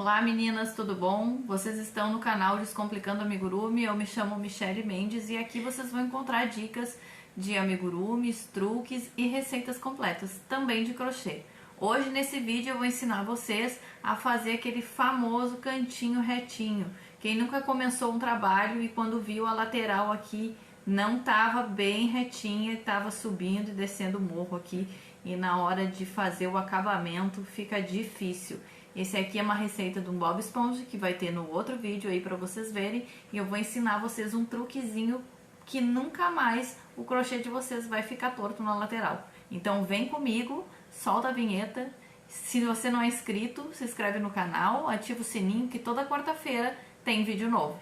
Olá meninas, tudo bom? Vocês estão no canal Descomplicando Amigurumi, eu me chamo Michele Mendes e aqui vocês vão encontrar dicas de amigurumis, truques e receitas completas, também de crochê. Hoje nesse vídeo eu vou ensinar vocês a fazer aquele famoso cantinho retinho. Quem nunca começou um trabalho e quando viu a lateral aqui não estava bem retinha, estava subindo e descendo o morro aqui e na hora de fazer o acabamento fica difícil. Esse aqui é uma receita de um Bob Esponja que vai ter no outro vídeo aí para vocês verem e eu vou ensinar vocês um truquezinho que nunca mais o crochê de vocês vai ficar torto na lateral. Então vem comigo, solta a vinheta. Se você não é inscrito, se inscreve no canal, ativa o sininho que toda quarta-feira tem vídeo novo.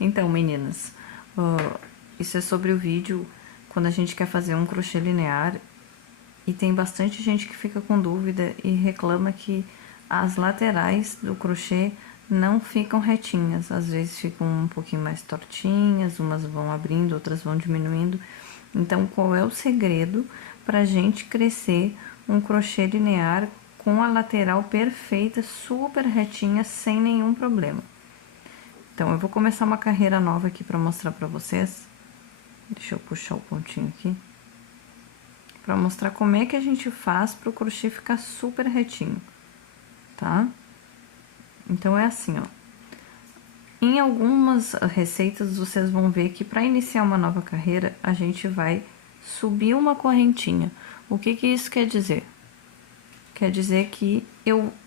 Então, meninas, isso é sobre o vídeo quando a gente quer fazer um crochê linear e tem bastante gente que fica com dúvida e reclama que as laterais do crochê não ficam retinhas, às vezes ficam um pouquinho mais tortinhas, umas vão abrindo, outras vão diminuindo. Então, qual é o segredo para a gente crescer um crochê linear com a lateral perfeita, super retinha, sem nenhum problema? Então, eu vou começar uma carreira nova aqui para mostrar para vocês. Deixa eu puxar o pontinho aqui. Para mostrar como é que a gente faz para o crochê ficar super retinho, tá? Então, é assim, ó. Em algumas receitas, vocês vão ver que para iniciar uma nova carreira, a gente vai subir uma correntinha. O que que isso quer dizer? Quer dizer que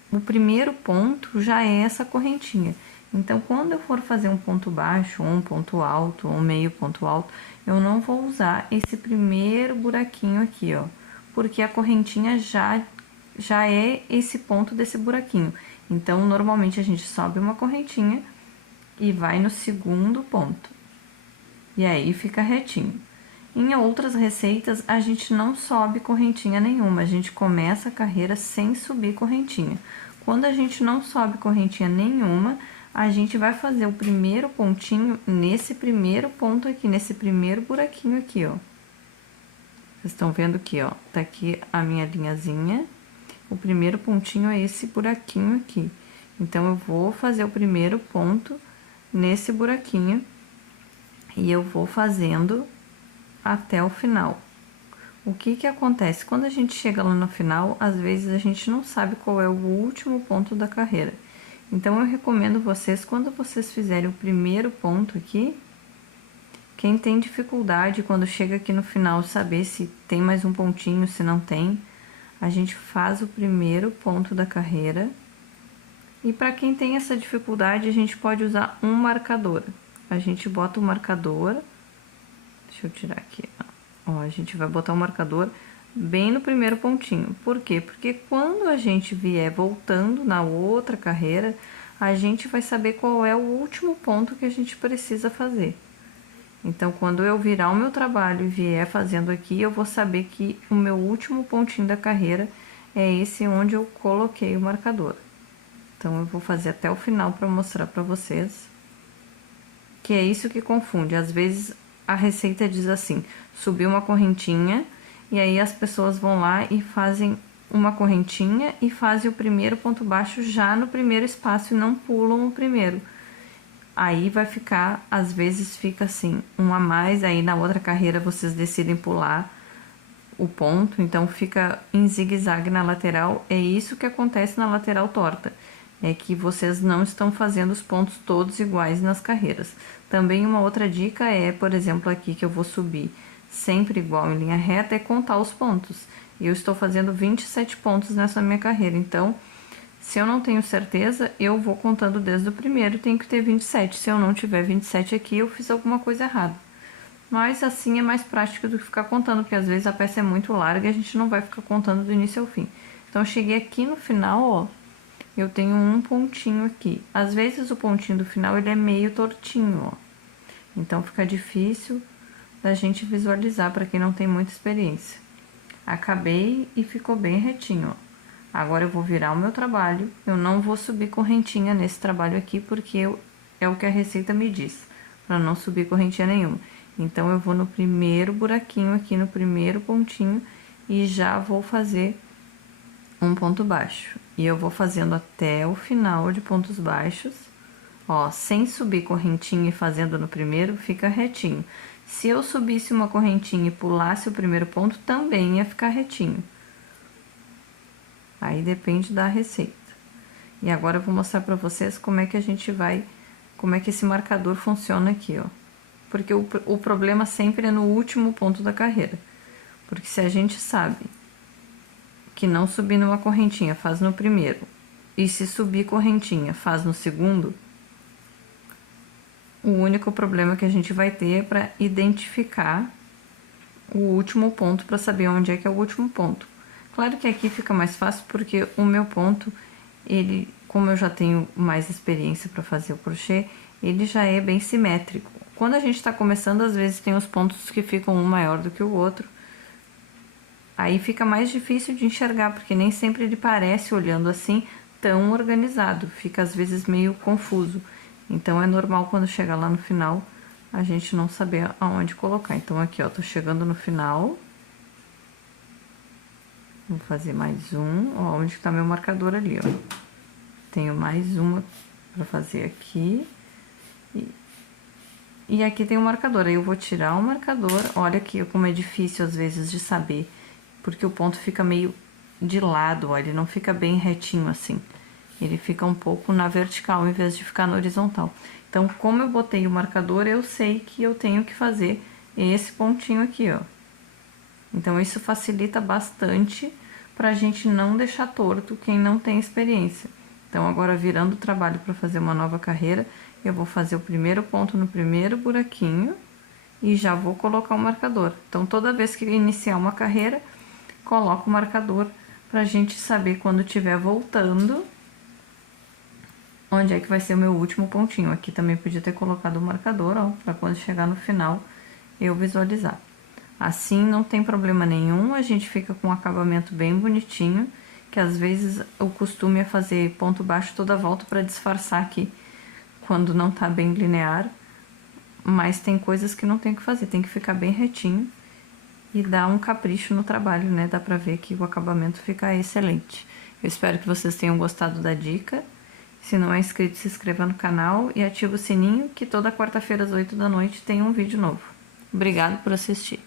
o primeiro ponto já é essa correntinha. Então, quando eu for fazer um ponto baixo, ou um ponto alto, ou um meio ponto alto, eu não vou usar esse primeiro buraquinho aqui, ó. Porque a correntinha já é esse ponto desse buraquinho. Então, normalmente a gente sobe uma correntinha e vai no segundo ponto. E aí fica retinho. Em outras receitas, a gente não sobe correntinha nenhuma, a gente começa a carreira sem subir correntinha. Quando a gente não sobe correntinha nenhuma, a gente vai fazer o primeiro pontinho nesse primeiro ponto aqui, nesse primeiro buraquinho aqui, ó. Vocês estão vendo aqui, ó, tá aqui a minha linhazinha, o primeiro pontinho é esse buraquinho aqui. Então, eu vou fazer o primeiro ponto nesse buraquinho e eu vou fazendo até o final. O que que acontece? Quando a gente chega lá no final, às vezes a gente não sabe qual é o último ponto da carreira. Então, eu recomendo vocês, quando vocês fizerem o primeiro ponto aqui, quem tem dificuldade quando chega aqui no final, saber se tem mais um pontinho, se não tem, a gente faz o primeiro ponto da carreira. E para quem tem essa dificuldade, a gente pode usar um marcador. A gente bota o marcador, deixa eu tirar aqui, ó, a gente vai botar o marcador bem no primeiro pontinho. Por quê? Porque quando a gente vier voltando na outra carreira, a gente vai saber qual é o último ponto que a gente precisa fazer. Então, quando eu virar o meu trabalho e vier fazendo aqui, eu vou saber que o meu último pontinho da carreira é esse onde eu coloquei o marcador. Então, eu vou fazer até o final para mostrar para vocês. Que é isso que confunde. Às vezes, a receita diz assim, subir uma correntinha, e aí as pessoas vão lá e fazem uma correntinha e fazem o primeiro ponto baixo já no primeiro espaço e não pulam o primeiro. Aí vai ficar, às vezes fica assim, um a mais, aí na outra carreira vocês decidem pular o ponto, então fica em zigue-zague na lateral. É isso que acontece na lateral torta, é que vocês não estão fazendo os pontos todos iguais nas carreiras. Também uma outra dica é, por exemplo, aqui que eu vou subir sempre igual em linha reta, é contar os pontos. Eu estou fazendo 27 pontos nessa minha carreira, então, se eu não tenho certeza, eu vou contando desde o primeiro, tenho que ter 27. Se eu não tiver 27 aqui, eu fiz alguma coisa errada. Mas assim é mais prático do que ficar contando, porque às vezes a peça é muito larga e a gente não vai ficar contando do início ao fim. Então, eu cheguei aqui no final, ó, eu tenho um pontinho aqui. Às vezes o pontinho do final, ele é meio tortinho, ó. Então, fica difícil da gente visualizar para quem não tem muita experiência. Acabei e ficou bem retinho, ó. Agora eu vou virar o meu trabalho, eu não vou subir correntinha nesse trabalho aqui, porque é o que a receita me diz, para não subir correntinha nenhuma. Então eu vou no primeiro buraquinho aqui, no primeiro pontinho, e já vou fazer um ponto baixo. E eu vou fazendo até o final de pontos baixos, ó, sem subir correntinha e fazendo no primeiro, fica retinho. Se eu subisse uma correntinha e pulasse o primeiro ponto, também ia ficar retinho. Aí depende da receita. E agora eu vou mostrar pra vocês como é que a gente vai, como é que esse marcador funciona aqui, ó. Porque o problema sempre é no último ponto da carreira. Porque se a gente sabe que não subir numa correntinha faz no primeiro, e se subir correntinha faz no segundo, o único problema que a gente vai ter é para identificar o último ponto, para saber onde é que é o último ponto. Claro que aqui fica mais fácil porque o meu ponto, ele, como eu já tenho mais experiência para fazer o crochê, ele já é bem simétrico. Quando a gente está começando, às vezes tem os pontos que ficam um maior do que o outro. Aí fica mais difícil de enxergar, porque nem sempre ele parece, olhando assim, tão organizado. Fica às vezes meio confuso. Então é normal quando chegar lá no final, a gente não saber aonde colocar. Então aqui, ó, tô chegando no final. Vou fazer mais um, ó, onde tá meu marcador ali, ó. Tenho mais uma pra fazer aqui. E aqui tem o marcador, aí eu vou tirar o marcador. Olha aqui como é difícil às vezes de saber, porque o ponto fica meio de lado, ó, ele não fica bem retinho assim. Ele fica um pouco na vertical em vez de ficar na horizontal. Então, como eu botei o marcador, eu sei que eu tenho que fazer esse pontinho aqui, ó. Então, isso facilita bastante pra gente não deixar torto quem não tem experiência. Então, agora virando o trabalho para fazer uma nova carreira, eu vou fazer o primeiro ponto no primeiro buraquinho e já vou colocar o marcador. Então, toda vez que iniciar uma carreira, coloco o marcador pra gente saber quando estiver voltando onde é que vai ser o meu último pontinho. Aqui também podia ter colocado o marcador, ó, pra quando chegar no final eu visualizar. Assim não tem problema nenhum, a gente fica com um acabamento bem bonitinho, que às vezes o costume é fazer ponto baixo toda a volta para disfarçar aqui quando não tá bem linear, mas tem coisas que não tem que fazer, tem que ficar bem retinho e dar um capricho no trabalho, né? Dá pra ver que o acabamento fica excelente. Eu espero que vocês tenham gostado da dica. Se não é inscrito, se inscreva no canal e ative o sininho, que toda quarta-feira às 8 da noite tem um vídeo novo. Obrigado por assistir.